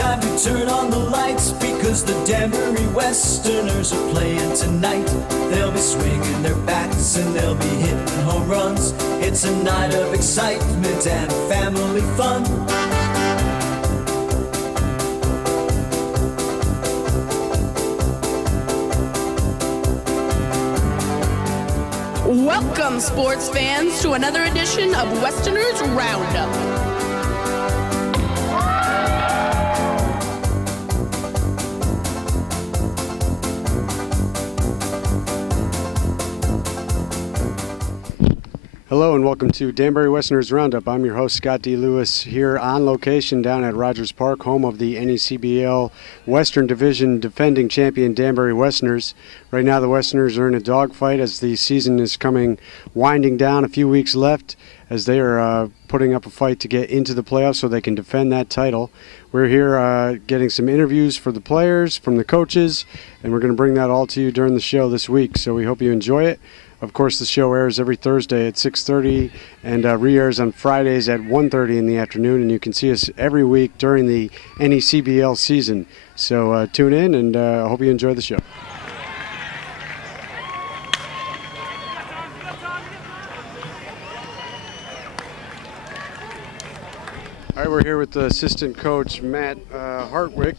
time to turn on the lights, because the Danbury Westerners are playing tonight. They'll be swinging their bats and they'll be hitting home runs. It's a night of excitement and family fun. Welcome, sports fans, to another edition of Westerners Roundup. Hello and welcome to Danbury Westerners Roundup. I'm your host, Scott D. Lewis, here on location down at Rogers Park, home of the NECBL Western Division defending champion Danbury Westerners. Right now the Westerners are in a dogfight as the season is winding down. A few weeks left as they are putting up a fight to get into the playoffs so they can defend that title. We're here getting some interviews for the players, from the coaches, and we're going to bring that all to you during the show this week, so we hope you enjoy it. Of course, the show airs every Thursday at 6:30 and re-airs on Fridays at 1:30 in the afternoon, and you can see us every week during the NECBL season. So tune in, and I hope you enjoy the show. All right, we're here with the assistant coach, Matt Hartwick.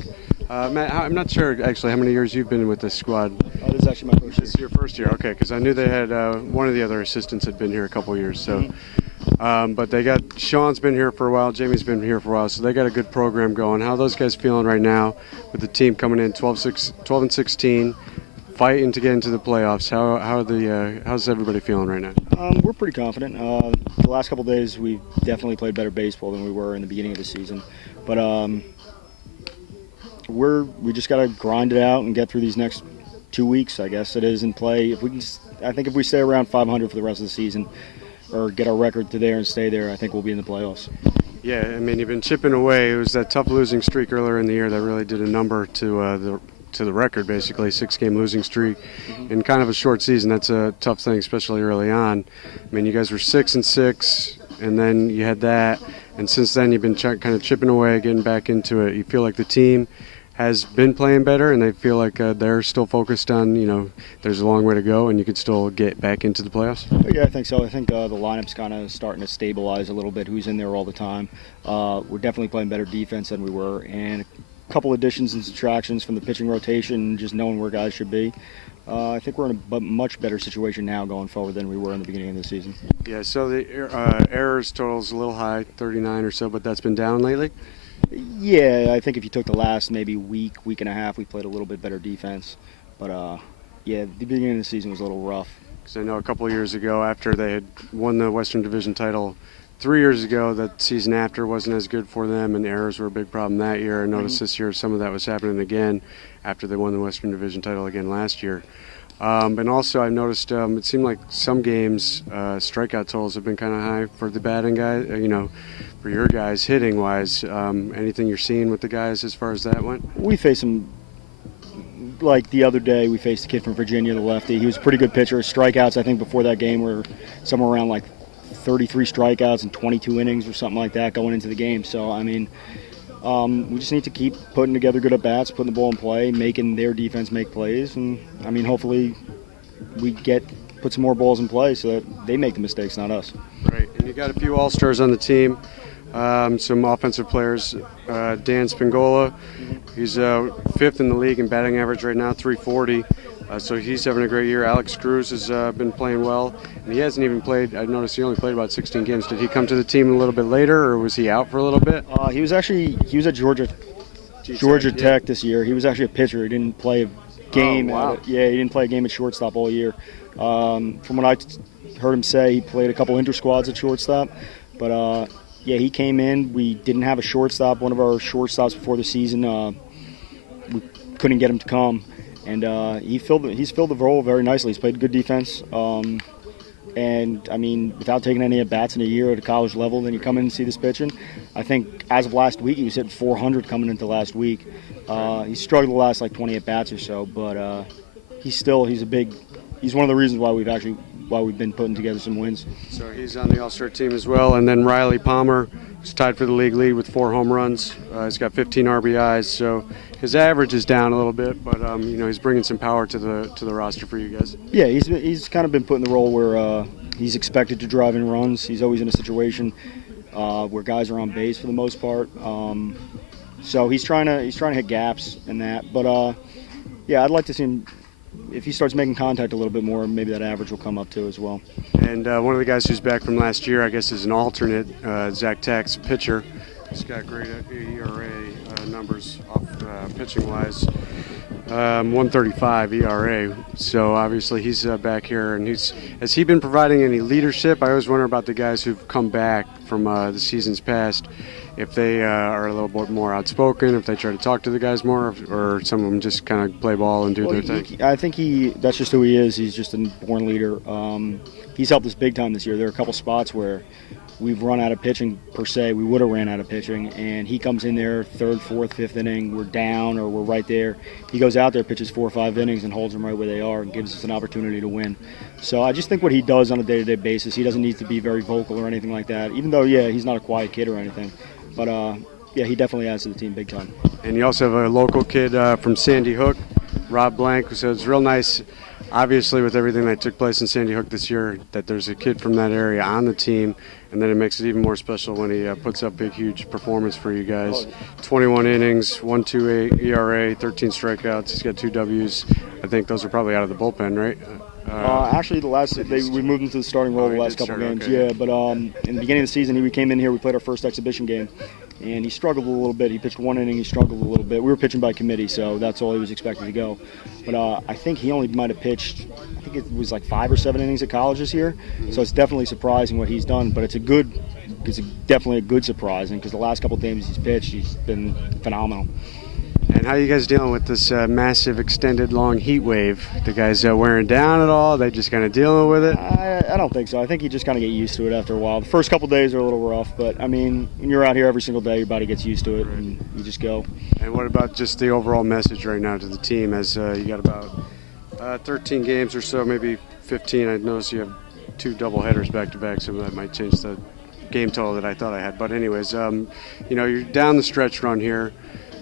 Matt, I'm not sure actually how many years you've been with this squad. This is actually my first year. This is your first year, okay, because I knew they had one of the other assistants had been here a couple years. So, but they got Sean's been here for a while, Jamie's been here for a while, so they got a good program going. How are those guys feeling right now with the team coming in 12-16, fighting to get into the playoffs? How's everybody feeling right now? We're pretty confident. The last couple of days we definitely played better baseball than we were in the beginning of the season, but we just got to grind it out and get through these next 2 weeks, I guess it is, in play. I think if we stay around 500 for the rest of the season, or get our record to there and stay there, I think we'll be in the playoffs. Yeah, I mean, you've been chipping away. It was that tough losing streak earlier in the year that really did a number to the record, basically, 6-game losing streak. In kind of a short season, that's a tough thing, especially early on. I mean, you guys were 6-6, and then you had that, and since then you've been kind of chipping away, getting back into it. You feel like the team has been playing better, and they feel like they're still focused on, there's a long way to go and you could still get back into the playoffs? Yeah, I think so. I think the lineup's kind of starting to stabilize a little bit, who's in there all the time. We're definitely playing better defense than we were, and a couple additions and subtractions from the pitching rotation, just knowing where guys should be. I think we're in a much better situation now going forward than we were in the beginning of the season. Yeah, so the errors total is a little high, 39 or so, but that's been down lately? Yeah, I think if you took the last maybe week and a half, we played a little bit better defense. But, yeah, the beginning of the season was a little rough. Because I know a couple of years ago, after they had won the Western Division title 3 years ago, that season after wasn't as good for them, and errors were a big problem that year. I noticed this year some of that was happening again after they won the Western Division title again last year. And also I noticed it seemed like some games strikeout totals have been kind of high for the batting guys, for your guys hitting-wise. Anything you're seeing with the guys as far as that went? We faced some, like the other day we faced a kid from Virginia, the lefty. He was a pretty good pitcher. Strikeouts, I think, before that game were somewhere around like 33 strikeouts and 22 innings or something like that going into the game. So, I mean, we just need to keep putting together good at-bats, putting the ball in play, making their defense make plays. And, I mean, hopefully we put some more balls in play so that they make the mistakes, not us. Right, and you got a few all-stars on the team, some offensive players. Dan Spingola, he's fifth in the league in batting average right now, .340. So he's having a great year. Alex Cruz has been playing well, and he hasn't even played. I noticed he only played about 16 games. Did he come to the team a little bit later, or was he out for a little bit? He was at Georgia Tech this year. He was actually a pitcher. He didn't play a game. Oh, wow. He didn't play a game at shortstop all year. From what I heard him say, he played a couple inter-squads at shortstop. But, yeah, he came in. We didn't have a shortstop. One of our shortstops before the season, we couldn't get him to come. And he's filled the role very nicely. He's played good defense. And, I mean, without taking any at-bats in a year at a college level, then you come in and see this pitching. I think as of last week, he was hitting 400 coming into last week. He struggled the last, 20 at-bats or so, but he's one of the reasons why we've been putting together some wins. So he's on the All-Star team as well. And then Riley Palmer, He's tied for the league lead with 4 home runs. He's got 15 RBIs, so his average is down a little bit, but he's bringing some power to the roster for you guys. Yeah, he's kind of been put in the role where he's expected to drive in runs. He's always in a situation where guys are on base for the most part. So he's trying to hit gaps and that. But yeah, I'd like to see him. If he starts making contact a little bit more, maybe that average will come up too as well. And one of the guys who's back from last year, I guess, is an alternate, Zach Tack's pitcher. He's got great ERA numbers off pitching-wise, 135 ERA. So obviously he's back here, and has he been providing any leadership? I always wonder about the guys who've come back from the seasons past, if they are a little bit more outspoken, if they try to talk to the guys more, or some of them just kind of play ball and do their thing. I think that's just who he is. He's just a born leader. He's helped us big time this year. There are a couple spots where we've run out of pitching per se. We would have ran out of pitching, and he comes in there 3rd, 4th, 5th inning. We're down or we're right there. He goes out there, pitches 4 or 5 innings, and holds them right where they are, and gives us an opportunity to win. So I just think what he does on a day-to-day basis, he doesn't need to be very vocal or anything like that. Even though, yeah, he's not a quiet kid or anything, but yeah, he definitely adds to the team big time. And you also have a local kid from Sandy Hook, Rob Blank, so it's real nice. Obviously, with everything that took place in Sandy Hook this year, that there's a kid from that area on the team, and then it makes it even more special when he puts up big, huge performance for you guys. 21 innings, 1.28 ERA, 13 strikeouts. He's got 2 Ws. I think those are probably out of the bullpen, right? Actually, we moved into the starting role the last couple games. Okay. Yeah, but in the beginning of the season, we came in here. We played our first exhibition game, and he struggled a little bit. He pitched 1 inning. He struggled a little bit. We were pitching by committee, so that's all he was expected to go. But I think he only might have pitched, I think it was like 5 or 7 innings at college this year. So it's definitely surprising what he's done. But it's definitely a good surprising, because the last couple games he's pitched, he's been phenomenal. And how are you guys dealing with this massive, extended, long heat wave? The guys wearing down at all? They just kind of dealing with it? I don't think so. I think you just kind of get used to it after a while. The first couple days are a little rough, but I mean, when you're out here every single day, your body gets used to it, and you just go. And what about just the overall message right now to the team, as you got about 13 games or so, maybe 15? I noticed you have 2 doubleheaders back-to-back, so that might change the game total that I thought I had. But anyways, you're down the stretch run here.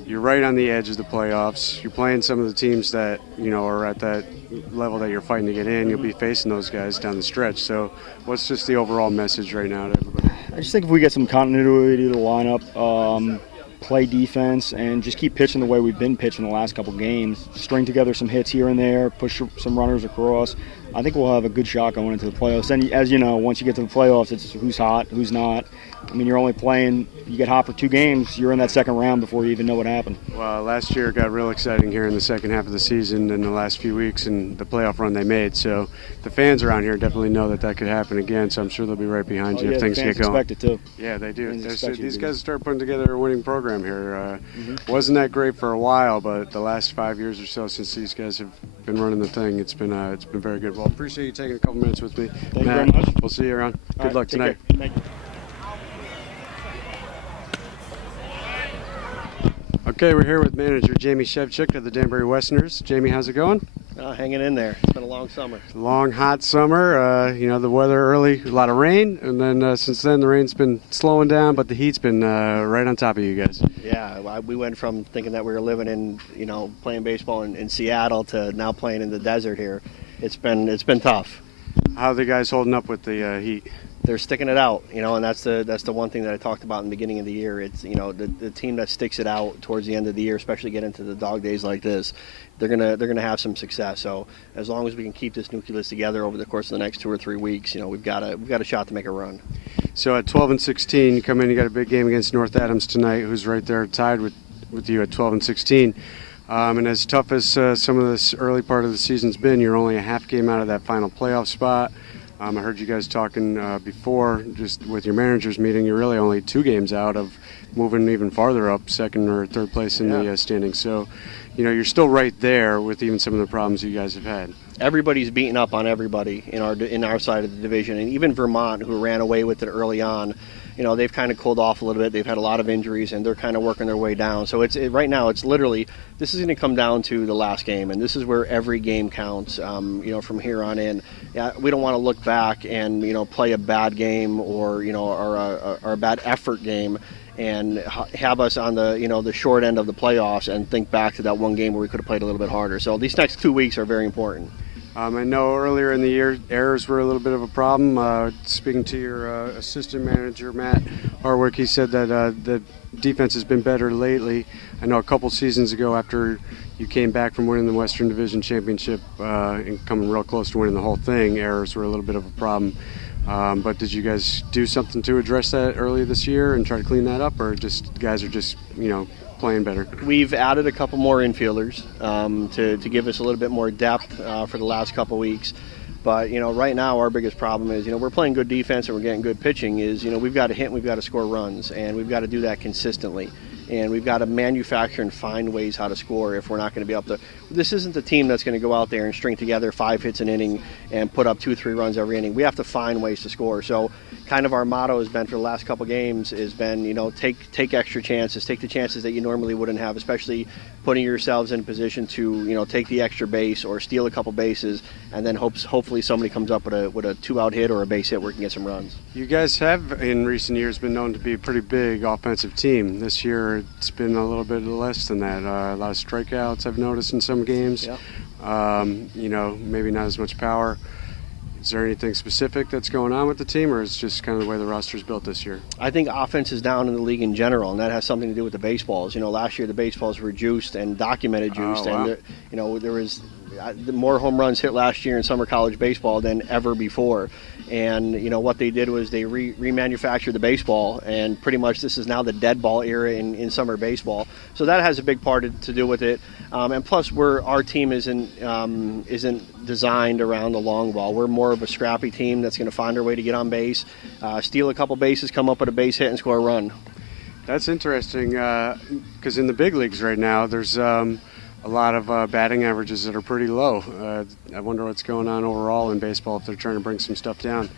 You're right on the edge of the playoffs. You're playing some of the teams that, are at that level that you're fighting to get in. You'll be facing those guys down the stretch. So what's just the overall message right now to everybody? I just think if we get some continuity to the lineup, play defense, and just keep pitching the way we've been pitching the last couple games, string together some hits here and there, push some runners across, I think we'll have a good shot going into the playoffs. And as you know, once you get to the playoffs, it's who's hot, who's not. I mean, you're only playing, you get hot for 2 games, you're in that second round before you even know what happened. Well, last year got real exciting here in the second half of the season and the last few weeks and the playoff run they made. So the fans around here definitely know that could happen again, so I'm sure they'll be right behind you if things get going. Expect it too. Yeah, they do. These guys start putting together a winning program here. Wasn't that great for a while, but the last 5 years or so since these guys have been running the thing, it's been very good. Well, appreciate you taking a couple minutes with me. Thank you very much. We'll see you around. Good luck tonight. Thank you. Okay, we're here with manager Jamie Shevchuk of the Danbury Westerners. Jamie, how's it going? Hanging in there. It's been a long summer. Long, hot summer. The weather early, a lot of rain, and then since then the rain's been slowing down, but the heat's been right on top of you guys. Yeah, we went from thinking that we were living in, playing baseball in Seattle to now playing in the desert here. It's been tough. How are the guys holding up with the heat? They're sticking it out, and that's the one thing that I talked about in the beginning of the year. It's the team that sticks it out towards the end of the year, especially get into the dog days like this, they're gonna have some success. So as long as we can keep this nucleus together over the course of the next 2 or 3 weeks, we've got a shot to make a run. So at 12-16, you come in, you got a big game against North Adams tonight, who's right there tied with you at 12-16. And as tough as some of this early part of the season's been, you're only a half game out of that final playoff spot. I heard you guys talking before, just with your managers meeting, you're really only 2 games out of moving even farther up, 2nd or 3rd place in the standings. So, you're still right there with even some of the problems you guys have had. Everybody's beating up on everybody in our side of the division, and even Vermont, who ran away with it early on. they've kind of cooled off a little bit. They've had a lot of injuries, and they're kind of working their way down. So right now, it's literally, this is going to come down to the last game, and this is where every game counts, from here on in. Yeah, we don't want to look back and, play a bad game or a bad effort game and have us on the short end of the playoffs and think back to that one game where we could have played a little bit harder. So these next 2 weeks are very important. I know earlier in the year errors were a little bit of a problem. Speaking to your assistant manager, Matt Hartwick, he said that the defense has been better lately. I know a couple seasons ago, after you came back from winning the Western Division Championship and coming real close to winning the whole thing, errors were a little bit of a problem. But did you guys do something to address that early this year and try to clean that up, or just guys are just playing better? We've added a couple more infielders to give us a little bit more depth for the last couple weeks. But right now our biggest problem is we're playing good defense and we're getting good pitching. Is we've got to hit and we've got to score runs, and we've got to do that consistently. And we've got to manufacture and find ways how to score if we're not going to be able to. This isn't the team that's going to go out there and string together 5 hits an inning and put up 2-3 runs every inning. We have to find ways to score. So kind of our motto has been for the last couple games has been, take extra chances, take the chances that you normally wouldn't have, especially putting yourselves in a position to, take the extra base or steal a couple bases, and then hopefully somebody comes up with a 2-out hit or a base hit where we can get some runs. You guys have in recent years been known to be a pretty big offensive team. This year it's been a little bit less than that. A lot of strikeouts I've noticed in some games. Yeah. Maybe not as much power. Is there anything specific that's going on with the team, or is it just kind of the way the roster's built this year? I think offense is down in the league in general, and that has something to do with the baseballs. Last year the baseballs were juiced and documented juiced, wow. And there was more home runs hit last year in summer college baseball than ever before. And what they did was they remanufactured the baseball, and pretty much this is now the dead ball era in summer baseball. So that has a big part to do with it. And plus, our team isn't designed around the long ball. We're more of a scrappy team that's going to find our way to get on base, steal a couple bases, come up with a base hit, and score a run. That's interesting because in the big leagues right now, there's a lot of batting averages that are pretty low. I wonder what's going on overall in baseball if they're trying to bring some stuff down.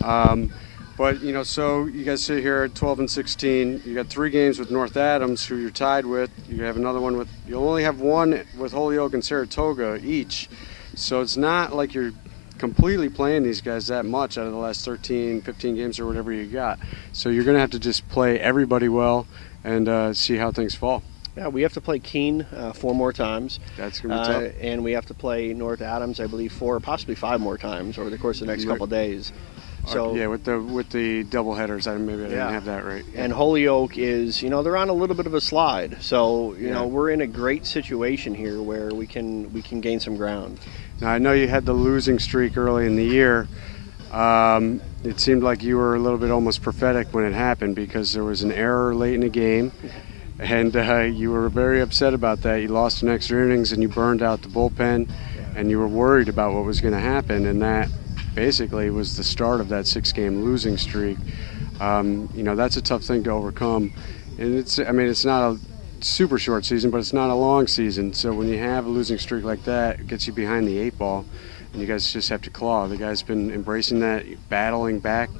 But so you guys sit here at 12-16. You got 3 games with North Adams, who you're tied with. You have another one with. You'll only have one with Holyoke and Saratoga each. So it's not like you're completely playing these guys that much out of the last 13, 15 games or whatever you got. So you're going to have to just play everybody well and see how things fall. Yeah, we have to play Keene 4 more times. That's going to be tough. And we have to play North Adams, I believe, 4 or possibly 5 more times over the course of the next couple of days. So yeah, with the double headers, maybe I didn't have that right. Yeah. And Holyoke is, they're on a little bit of a slide. So we're in a great situation here where we can gain some ground. Now I know you had the losing streak early in the year. It seemed like you were a little bit almost prophetic when it happened because there was an error late in the game. And you were very upset about that. You lost in extra innings and you burned out the bullpen, and you were worried about what was going to happen. And that basically was the start of that 6-game losing streak. That's a tough thing to overcome. And it's not a super short season, but it's not a long season. So when you have a losing streak like that, it gets you behind the 8 ball, and you guys just have to claw. The guys been embracing that, battling back.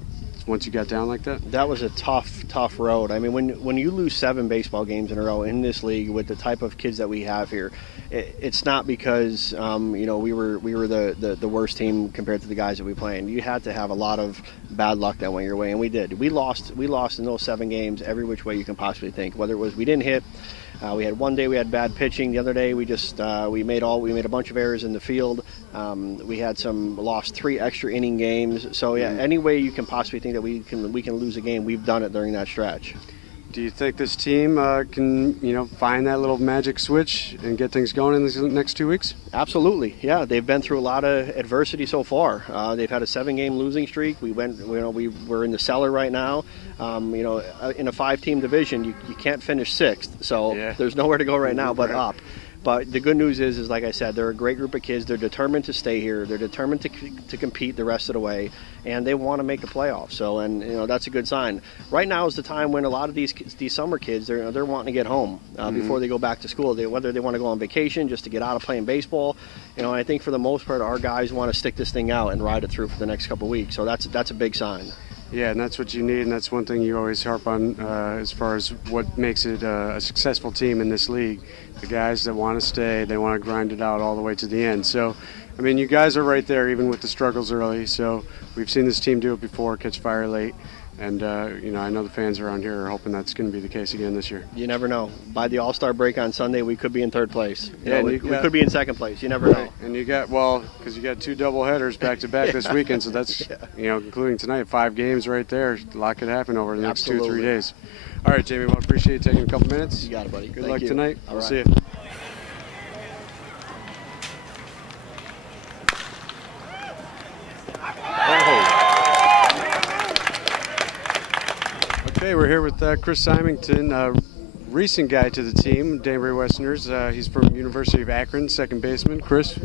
Once you got down like that? That was a tough road. I mean, when you lose 7 baseball games in a row in this league with the type of kids that we have here, it's not because we were the worst team compared to the guys that we played. You had to have a lot of bad luck that went your way, and we did. We lost in those 7 games every which way you can possibly think. Whether it was we didn't hit. We had one day we had bad pitching. The other day we just we made a bunch of errors in the field. We had lost 3 extra inning games. So yeah, any way you can possibly think that we can lose a game, we've done it during that stretch. Do you think this team can find that little magic switch and get things going in these next 2 weeks? Absolutely. Yeah, they've been through a lot of adversity so far. They've had a 7-game losing streak. We're in the cellar right now. In a 5-team division, you can't finish 6th, so there's nowhere to go right now but up. But the good news is like I said, they're a great group of kids. They're determined to stay here. They're determined to compete the rest of the way, and they want to make the playoffs. So, that's a good sign. Right now is the time when a lot of these summer kids they're wanting to get home before they go back to school. Whether they want to go on vacation just to get out of playing baseball, and I think for the most part our guys want to stick this thing out and ride it through for the next couple of weeks. So that's a big sign. Yeah, and that's what you need, and that's one thing you always harp on as far as what makes it a successful team in this league. The guys that want to stay, they want to grind it out all the way to the end. So, I mean, you guys are right there even with the struggles early. So we've seen this team do it before, catch fire late. And, I know the fans around here are hoping that's going to be the case again this year. You never know. By the All-Star break on Sunday, we could be in third place. We could be in second place. You never know. And you got, because you got 2 doubleheaders back-to-back this weekend, so that's, including tonight, 5 games right there. A lot could happen over the next Absolutely. 2-3 days. All right, Jamie, well, appreciate you taking a couple minutes. You got it, buddy. Good Thank luck you. tonight. All We'll right. see you. Okay, we're here with Chris Symington, recent guy to the team, Danbury Westerners. He's from University of Akron, second baseman. Chris,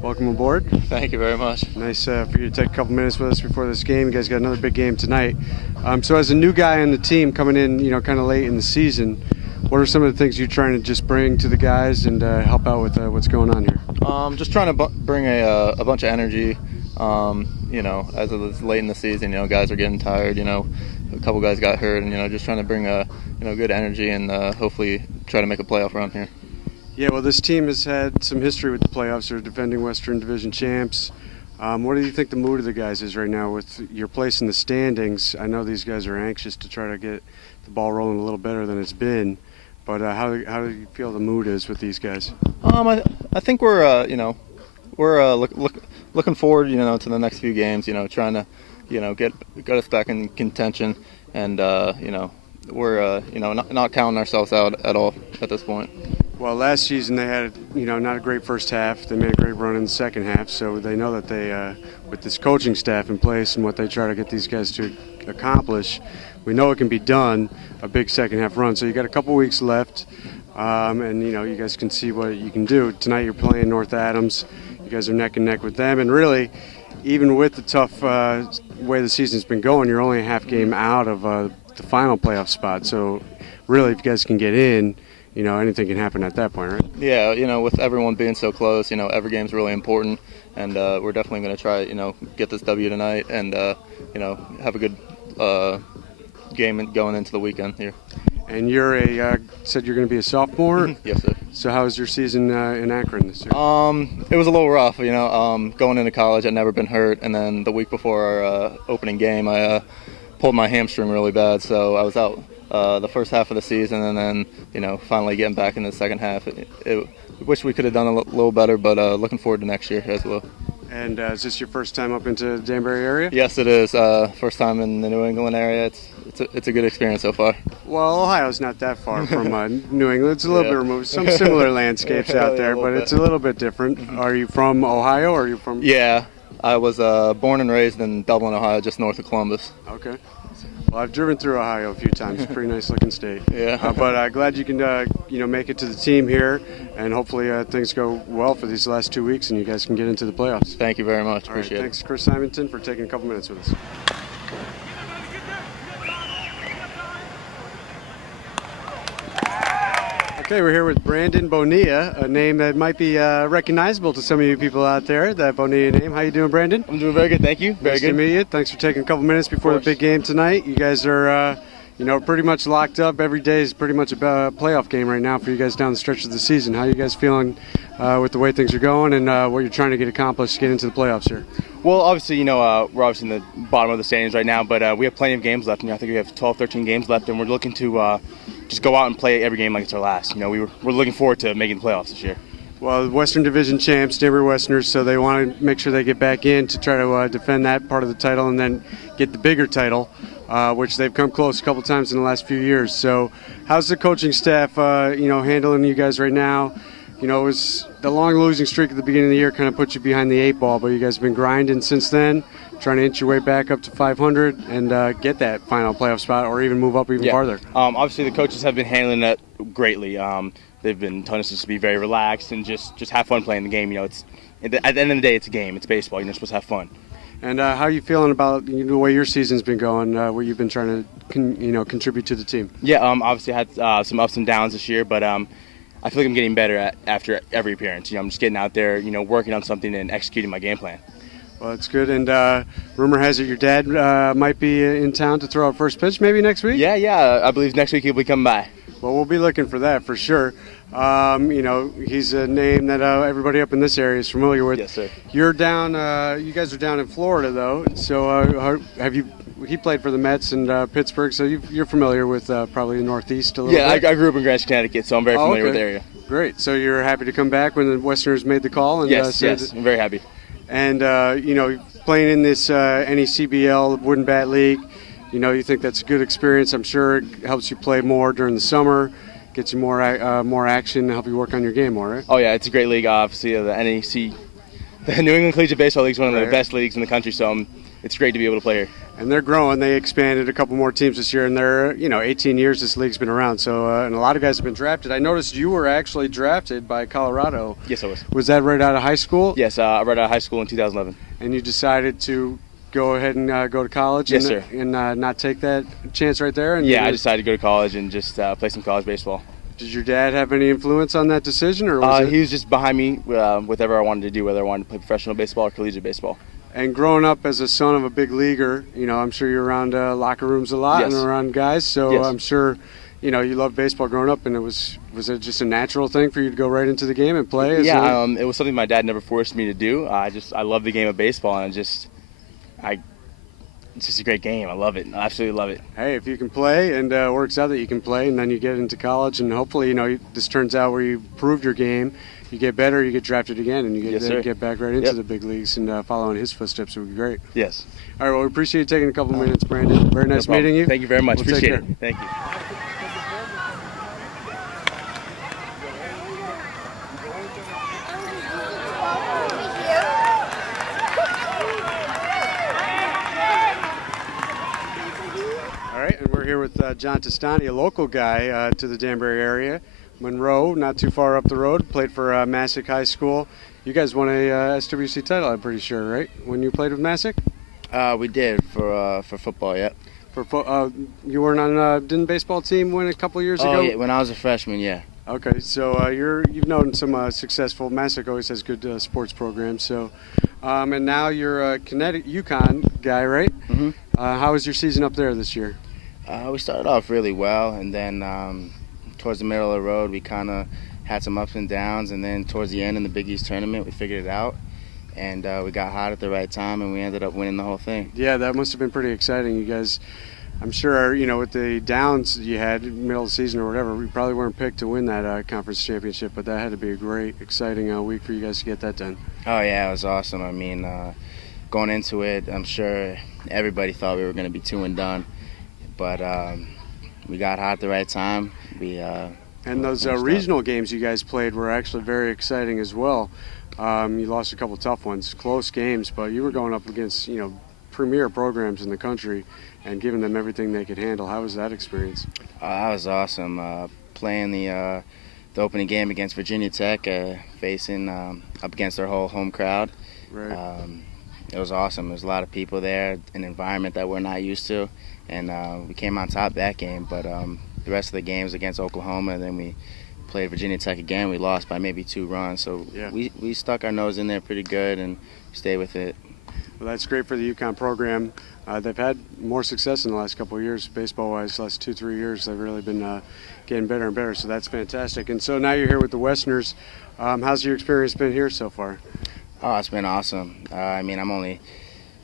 welcome aboard. Thank you very much. Nice for you to take a couple minutes with us before this game. You guys got another big game tonight. So as a new guy on the team coming in, kind of late in the season, what are some of the things you're trying to just bring to the guys and help out with what's going on here? Just trying to bring a bunch of energy. As it was late in the season, guys are getting tired. A couple guys got hurt, and just trying to bring good energy and hopefully try to make a playoff run here. Yeah, well, this team has had some history with the playoffs. They're defending Western Division champs. What do you think the mood of the guys is right now with your place in the standings? I know these guys are anxious to try to get the ball rolling a little better than it's been, but how do you feel the mood is with these guys? I think we're looking forward, to the next few games. Trying to, get us back in contention, and we're not counting ourselves out at all at this point. Well, last season they had, not a great first half. They made a great run in the second half, so they know that they, with this coaching staff in place and what they try to get these guys to accomplish, we know it can be done, a big second half run. So you got a couple weeks left, and you guys can see what you can do. Tonight you're playing North Adams. You guys are neck and neck with them, and really, even with the tough way the season's been going, you're only a half game out of the final playoff spot. So really, if you guys can get in, anything can happen at that point, right? Yeah, with everyone being so close, every game's really important, and we're definitely going to try, get this W tonight and, have a good game going into the weekend here. And you're said you're going to be a sophomore? Yes, sir. So how was your season in Akron this year? It was a little rough, going into college. I'd never been hurt, and then the week before our opening game, I pulled my hamstring really bad, so I was out the first half of the season, and then finally getting back in the second half. Wish we could have done a little better, but looking forward to next year as well. And is this your first time up into the Danbury area? Yes, it is. First time in the New England area. It's a good experience so far. Well, Ohio's not that far from New England. It's a little bit removed. Some similar landscapes out there, but it's a little bit different. Are you from Ohio, or are you from? Yeah, I was born and raised in Dublin, Ohio, just north of Columbus. Okay. Well, I've driven through Ohio a few times. It's a pretty nice looking state. Yeah. But glad you can make it to the team here, and hopefully things go well for these last 2 weeks, and you guys can get into the playoffs. Thank you very much. All right, Appreciate it. Thanks, Chris Symington, for taking a couple minutes with us. Okay, we're here with Brandon Bonilla, a name that might be recognizable to some of you people out there, that Bonilla name. How you doing, Brandon? I'm doing very good, thank you. Very Nice good. to meet you. Thanks for taking a couple minutes before the big game tonight. You guys are, pretty much locked up. Every day is pretty much a playoff game right now for you guys down the stretch of the season. How are you guys feeling with the way things are going and what you're trying to get accomplished to get into the playoffs here? Well, obviously, we're obviously in the bottom of the standings right now, but we have plenty of games left. I think we have 12, 13 games left, and we're looking to just go out and play every game like it's our last. We're looking forward to making the playoffs this year. Well, Western Division champs, Danbury Westerners, so they want to make sure they get back in to try to defend that part of the title and then get the bigger title, which they've come close a couple times in the last few years. So how's the coaching staff, handling you guys right now? It was the long losing streak at the beginning of the year kind of put you behind the 8 ball, but you guys have been grinding since then, trying to inch your way back up to 500 and get that final playoff spot or even move up even farther. Obviously, the coaches have been handling that greatly. They've been telling us just to be very relaxed and just have fun playing the game. It's at the end of the day, it's a game. It's baseball. You're supposed to have fun. And how are you feeling about the way your season's been going, where you've been trying to contribute to the team? Yeah, obviously I had some ups and downs this year, but I feel like I'm getting better after every appearance. I'm just getting out there, working on something and executing my game plan. Well, that's good. And rumor has it your dad might be in town to throw out first pitch maybe next week? Yeah. I believe next week he'll be coming by. Well, we'll be looking for that for sure. He's a name that everybody up in this area is familiar with. Yes, sir. You're down. You guys are down in Florida, though. So have you? He played for the Mets in Pittsburgh, so you're familiar with probably the Northeast a little bit. Yeah, I grew up in Greenwich, Connecticut, so I'm very familiar with the area. Great. So you're happy to come back when the Westerners made the call? And, yes, I'm very happy. And playing in this NECBL Wooden Bat League, you think that's a good experience. I'm sure it helps you play more during the summer. Gets you more action, help you work on your game more, right? Oh yeah, it's a great league. Obviously, the the New England Collegiate Baseball League is one of the best leagues in the country. So it's great to be able to play here. And they're growing. They expanded a couple more teams this year, and they're 18 years this league's been around. So and a lot of guys have been drafted. I noticed you were actually drafted by Colorado. Yes, I was. Was that right out of high school? Yes, right out of high school in 2011. And you decided to go ahead and go to college? Yes, sir. And not take that chance right there? And yeah, I decided to go to college and just play some college baseball. Did your dad have any influence on that decision, or was he was just behind me with whatever I wanted to do, whether I wanted to play professional baseball or collegiate baseball. And growing up as a son of a big leaguer, I'm sure you're around locker rooms a lot. Yes. And around guys, so yes. I'm sure you loved baseball growing up, and was it just a natural thing for you to go right into the game and play? Yeah, it was something my dad never forced me to do. I love the game of baseball, and it's just a great game. I love it. I absolutely love it. Hey, if you can play and it works out that you can play, and then you get into college, and hopefully, this turns out where you proved your game, you get better, you get drafted again, and you get back right into the big leagues, and following his footsteps would be great. Yes. All right, well, we appreciate you taking a couple minutes, Brandon. Very nice meeting you. Thank you very much. Appreciate it. Thank you. We're here with John Testani, a local guy to the Danbury area. Monroe, not too far up the road, played for Massac High School. You guys won a SWC title, I'm pretty sure, right? When you played with Massac? We did for football, yeah. You weren't on didn't baseball team win a couple years ago? Oh, yeah, when I was a freshman, yeah. Okay, so you've known some successful. Massac always has good sports programs. So, and now you're a UConn guy, right? Mm-hmm. How was your season up there this year? We started off really well, and then towards the middle of the road, we kind of had some ups and downs, and then towards the end in the Big East tournament, we figured it out, and we got hot at the right time, and we ended up winning the whole thing. Yeah, that must have been pretty exciting. You guys, I'm sure, with the downs you had in the middle of the season or whatever, we probably weren't picked to win that conference championship, but that had to be a great, exciting week for you guys to get that done. Oh, yeah, it was awesome. I mean, going into it, I'm sure everybody thought we were going to be 2 and done. But we got hot at the right time. And those regional games you guys played were actually very exciting as well. You lost a couple tough ones, close games, but you were going up against premier programs in the country and giving them everything they could handle. How was that experience? That was awesome. Playing the opening game against Virginia Tech, facing up against their whole home crowd. Right. It was awesome. There was a lot of people there, an environment that we're not used to. And we came on top that game, but the rest of the games against Oklahoma, and then we played Virginia Tech again. We lost by maybe 2 runs, so yeah. we stuck our nose in there pretty good and stayed with it. Well, that's great for the UConn program. They've had more success in the last couple of years, baseball-wise. The last 2-3 years, they've really been getting better and better, so that's fantastic. And so now you're here with the Westerners. How's your experience been here so far? Oh, it's been awesome. I mean, I'm only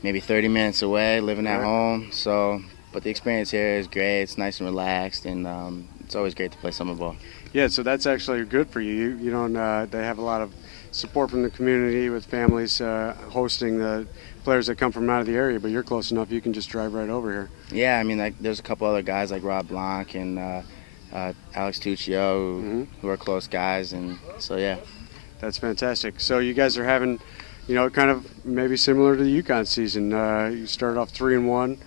maybe 30 minutes away, living at home, so... But the experience here is great. It's nice and relaxed, and it's always great to play summer ball. Yeah, so that's actually good for you. You don't. They have a lot of support from the community with families hosting the players that come from out of the area. But you're close enough; you can just drive right over here. Yeah, I mean, there's a couple other guys like Rob Blanc and Alex Tuccio who are close guys, and so yeah. That's fantastic. So you guys are having, kind of maybe similar to the UConn season. You started off 3-1.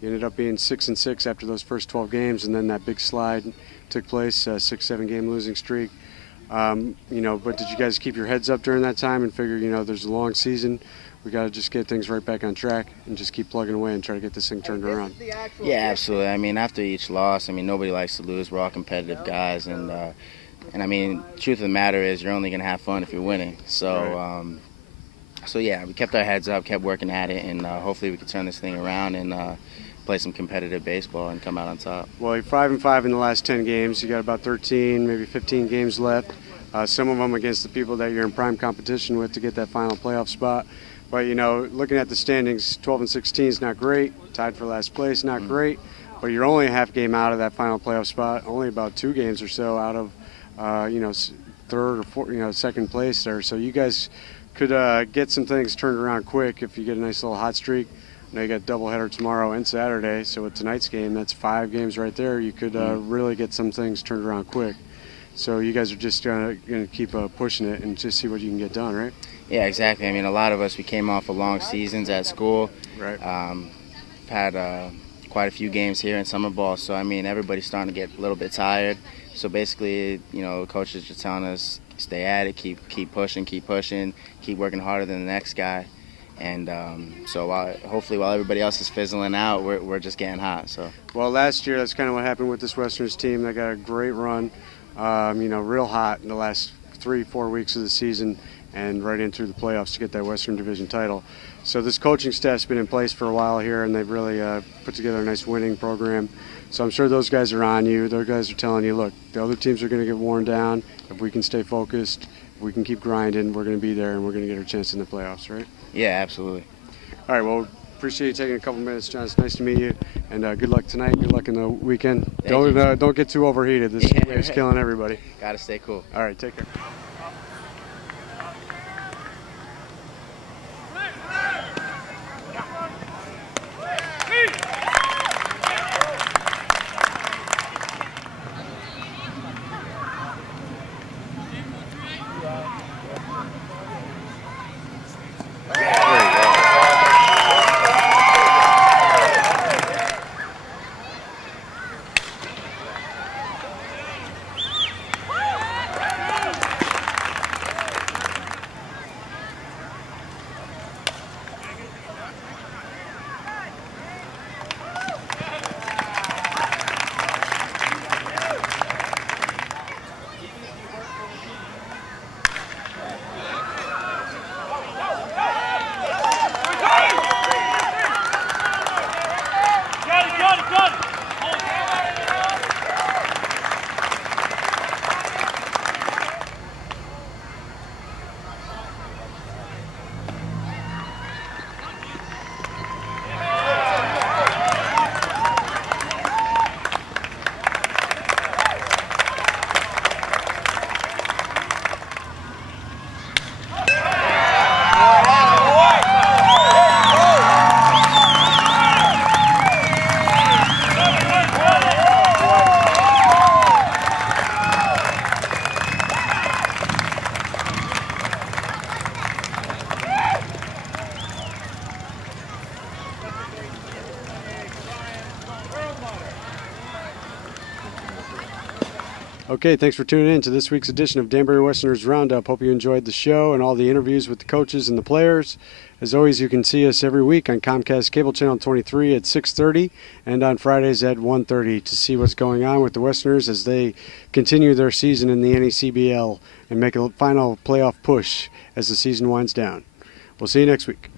You ended up being 6-6 after those first 12 games, and then that big slide took place, 6-7 game losing streak. But did you guys keep your heads up during that time and figure, there's a long season, we got to just get things right back on track and just keep plugging away and try to get this thing turned around? Yeah, absolutely. I mean, after each loss, nobody likes to lose. We're all competitive guys, and I mean, truth of the matter is, you're only going to have fun if you're winning. So. Right. So yeah, we kept our heads up, kept working at it, and hopefully we can turn this thing around and play some competitive baseball and come out on top. Well, you're 5-5 in the last 10 games. You got about 13, maybe 15 games left. Some of them against the people that you're in prime competition with to get that final playoff spot. But, you know, looking at the standings, 12 and 16 is not great. Tied for last place, not great. But you're only a half game out of that final playoff spot. Only about 2 games or so out of, you know, third or fourth, you know, second place there. So you guys could get some things turned around quick if you get a nice little hot streak. I know you got a doubleheader tomorrow and Saturday. So with tonight's game, that's 5 games right there. You could really get some things turned around quick. So you guys are just going to keep pushing it and just see what you can get done, right? Yeah, exactly. I mean, a lot of us, we came off of long seasons at school. Right. Had quite a few games here in summer ball, so I mean, everybody's starting to get a little bit tired. So basically, you know, coaches are telling us stay at it, keep pushing, keep working harder than the next guy. And so hopefully while everybody else is fizzling out, we're just getting hot. So. Well, last year that's kind of what happened with this Westerners team. They got a great run, you know, real hot in the last 3-4 weeks of the season, and right in through the playoffs to get that Western Division title. So this coaching staff's been in place for a while here, and they've really put together a nice winning program. So I'm sure those guys are on you. Those guys are telling you, look, the other teams are going to get worn down. If we can stay focused, if we can keep grinding, we're going to be there, and we're going to get our chance in the playoffs, right? Yeah, absolutely. All right, well, appreciate you taking a couple minutes, John. It's nice to meet you, and good luck tonight. Good luck in the weekend. Don't get too overheated. This is killing everybody. Got to stay cool. All right, take care. Okay, thanks for tuning in to this week's edition of Danbury Westerners Roundup. Hope you enjoyed the show and all the interviews with the coaches and the players. As always, you can see us every week on Comcast Cable Channel 23 at 6:30 and on Fridays at 1:30 to see what's going on with the Westerners as they continue their season in the NECBL and make a final playoff push as the season winds down. We'll see you next week.